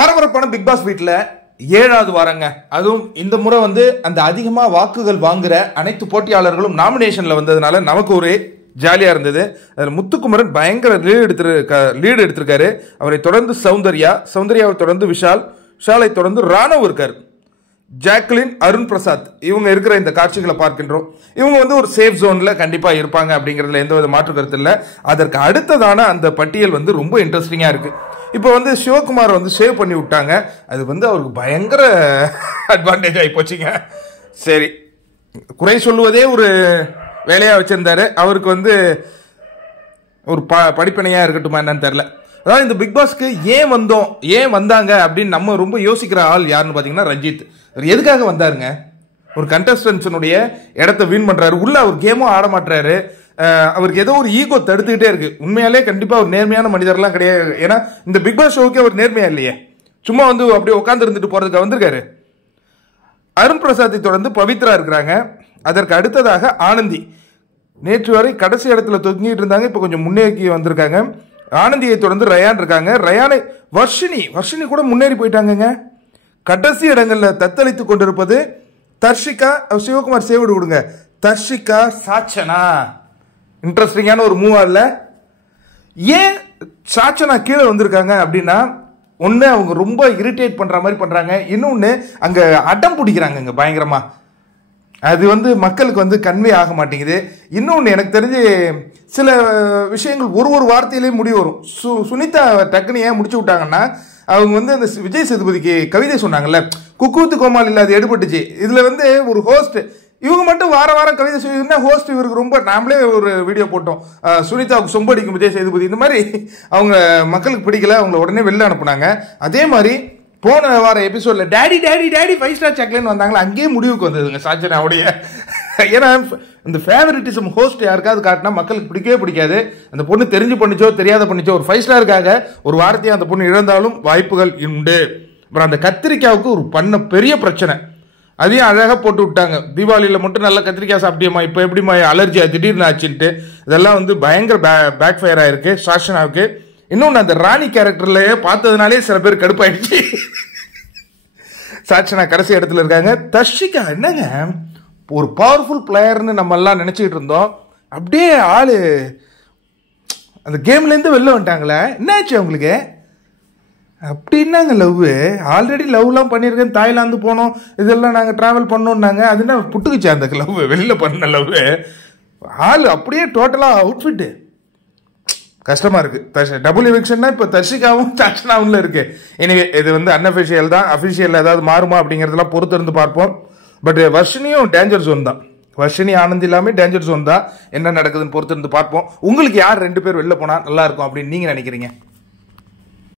பரபரப்பான big pass வீட்டில் 7வது வாரங்க. அதுவும் இந்த முறை வந்து அந்த அதிகமா வாக்குகள் வாங்குற அனைத்து போட்டியாளர்களும் நாமினேஷன்ல வந்ததுனால நமக்கு ஒரு ஜாலியா இருந்தது. அதில் முத்துக்குமரன் பயங்கர லீடு எடுத்திருக்காரு. அவரை தொடர்ந்து சௌந்தர்யாவை தொடர்ந்து விஷாலை தொடர்ந்து ராணவ் இருக்காரு. ஜாக்லின், அருண் பிரசாத் இவங்க இருக்கிற இந்த காட்சிகளை பார்க்கின்றோம். இவங்க வந்து ஒரு சேஃப் ஜோன்ல கண்டிப்பா இருப்பாங்க அப்படிங்கிறதுல எந்த வித மாற்று கருத்து இல்லை. அதற்கு அடுத்ததான அந்த பட்டியல் வந்து ரொம்ப இன்ட்ரெஸ்டிங்கா இருக்கு. இப்போ வந்து சிவகுமார் வந்து சேவ் பண்ணி விட்டாங்க. அது வந்து அவருக்கு பயங்கர அட்வான்டேஜ் ஆகி போச்சுங்க. சரி, குறை சொல்லுவதே ஒரு வேலையா வச்சிருந்தாரு. அவருக்கு வந்து ஒரு படிப்பனையா இருக்கட்டுமா என்னன்னு தெரியல. அதாவது இந்த பிக் பாஸ்க்கு ஏன் வந்தாங்க அப்படின்னு நம்ம ரொம்ப யோசிக்கிற ஆள் யாருன்னு பாத்தீங்கன்னா ரஞ்சித். அவர் எதுக்காக வந்தாருங்க? ஒரு கண்டஸ்டன்ஸனுடைய இடத்த வின் பண்றாரு. உள்ள அவர் கேமும் ஆட மாட்டாரு. அவருக்கு ஏதோ ஒரு ஈகோ தடுத்துக்கிட்டே இருக்கு. உண்மையாலே கண்டிப்பா ஒரு நேர்மையான மனிதர்லாம் கிடையாது. ஏன்னா இந்த பிக் பாஸ் ஷோவுக்கு அவர் நேர்மையா இல்லையே, சும்மா வந்து அப்படியே உட்கார்ந்து இருந்துட்டு போறதுக்கு வந்திருக்காரு. அருண் பிரசாத்தை தொடர்ந்து பவித்ரா இருக்கிறாங்க. அதற்கு அடுத்ததாக ஆனந்தி. நேற்று வரை கடைசி இடத்துல தொங்கிட்டு இருந்தாங்க, இப்போ கொஞ்சம் முன்னேறி வந்திருக்காங்க. ஆனந்தியை தொடர்ந்து ரயான் இருக்காங்க. ரயானை வர்ஷினி கூட முன்னேறி போயிட்டாங்க. கடைசி இடங்கள்ல தத்தளித்து கொண்டிருப்பது தர்ஷிகா. சிவகுமார் சேவிடு கொடுங்க. தர்ஷிகா, சாச்சனா. இன்ட்ரெஸ்டிங்கான ஒரு மூவா இல்ல? ஏன் சாச்சனா கீழே வந்திருக்காங்க அப்படின்னா, ஒன்னு அவங்க ரொம்ப இரிட்டேட் பண்ற மாதிரி பண்றாங்க, இன்னொன்னு அங்க அடம் பிடிக்கிறாங்க பயங்கரமா. அது வந்து மக்களுக்கு வந்து கன்வே ஆக மாட்டேங்குது. இன்னொன்று எனக்கு தெரிஞ்சு சில விஷயங்கள் ஒரு வார்த்தையிலேயே முடிவு வரும். சுனிதா டக்குன்னு ஏன் முடிச்சு விட்டாங்கன்னா, அவங்க வந்து அந்த விஜய் சேதுபதிக்கு கவிதை சொன்னாங்கல்ல, குக்கூத்து கோமால் இல்லாத எடுபட்டுச்சு. இதுல வந்து ஒரு ஹோஸ்ட் இவங்க மட்டும் வாரம் கவிதை சொல்லியிருந்தா ஹோஸ்ட் இவருக்கு ரொம்ப, நாமளே ஒரு வீடியோ போட்டோம், சுனிதாவுக்கு சொம்படிக்கும் விஜய் சேதுபதி. இந்த மாதிரி அவங்க மக்களுக்கு பிடிக்கல, அவங்கள உடனே வெளில அனுப்புனாங்க. அதே மாதிரி போன வார எபிசோட்ல டேடி 5 ஸ்டார் சாக்லேட் வந்தாங்களா, அங்கேயே முடிவுக்கு வந்ததுங்க சாச்சனாவுடைய. ஏன்னா இந்த ஃபேவரட்டிசம் ஹோஸ்ட் யாருக்காவது காட்டினா மக்களுக்கு பிடிக்கவே பிடிக்காது. அந்த பொண்ணு தெரிஞ்சு பண்ணிச்சோ தெரியாத பண்ணிச்சோ ஒரு 5 ஸ்டாருக்காக ஒரு வாரத்தையும் அந்த பொண்ணு இழந்தாலும் வாய்ப்புகள் உண்டு. அப்புறம் அந்த கத்திரிக்காவுக்கு ஒரு பெரிய பிரச்சனை, அதையும் அழகாக போட்டு விட்டாங்க. தீபாவளியில் மட்டும் நல்லா கத்திரிக்காய் சாப்பிட்டியம்மா, இப்போ எப்படிமா அலர்ஜி திடீர்னு ஆச்சுன்ட்டு. இதெல்லாம் வந்து பயங்கர பேக் ஃபயர் ஆயிருக்கு சாஷனாவுக்கு. இன்னொன்று அந்த ராணி கேரக்டர்லயே பார்த்ததுனாலே சில பேர் கடுப்பாயிடுச்சு. சாட்சனா கடைசி இடத்துல இருக்காங்க. தர்ஷிகா என்னங்க ஒரு பவர்ஃபுல் பிளேயர்னு நம்ம எல்லாம் நினைச்சுக்கிட்டு இருந்தோம். அப்படியே ஆளு அந்த கேம்ல இருந்து வெளில வந்துட்டாங்களே, என்னாச்சு அவங்களுக்கு? அப்படின்னாங்க லவ், ஆல்ரெடி லவ்லாம் பண்ணியிருக்கேன், தாய்லாந்து போனோம், இதெல்லாம் நாங்கள் டிராவல் பண்ணோம்னாங்க. அது என்ன புட்டுக்குச்சு அந்த லவ், வெளியில பண்ண லவ். ஆள் அப்படியே டோட்டலாக அவுட்ஃபிட்டு கஷ்டமா இருக்கு. டபுள் எவிக்ஷன்னா இப்போ தர்ஷிகாவும் சாட்சனாவும் இருக்கு. எனவே இது வந்து அன்அஃபிஷியல் தான். அஃபிஷியல் ஏதாவது மாறுமா அப்படிங்கிறதெல்லாம் பொறுத்து இருந்து பார்ப்போம். பட் வர்ஷினியும் டேஞ்சர் ஜோன் தான். வர்ஷினி ஆனந்த் இல்லாமல் டேஞ்சர் ஜோன் தான். என்ன நடக்குதுன்னு பொறுத்து இருந்து பார்ப்போம். உங்களுக்கு யார் 2 பேர் வெளில போனா நல்லா இருக்கும் அப்படின்னு நீங்க நினைக்கிறீங்க?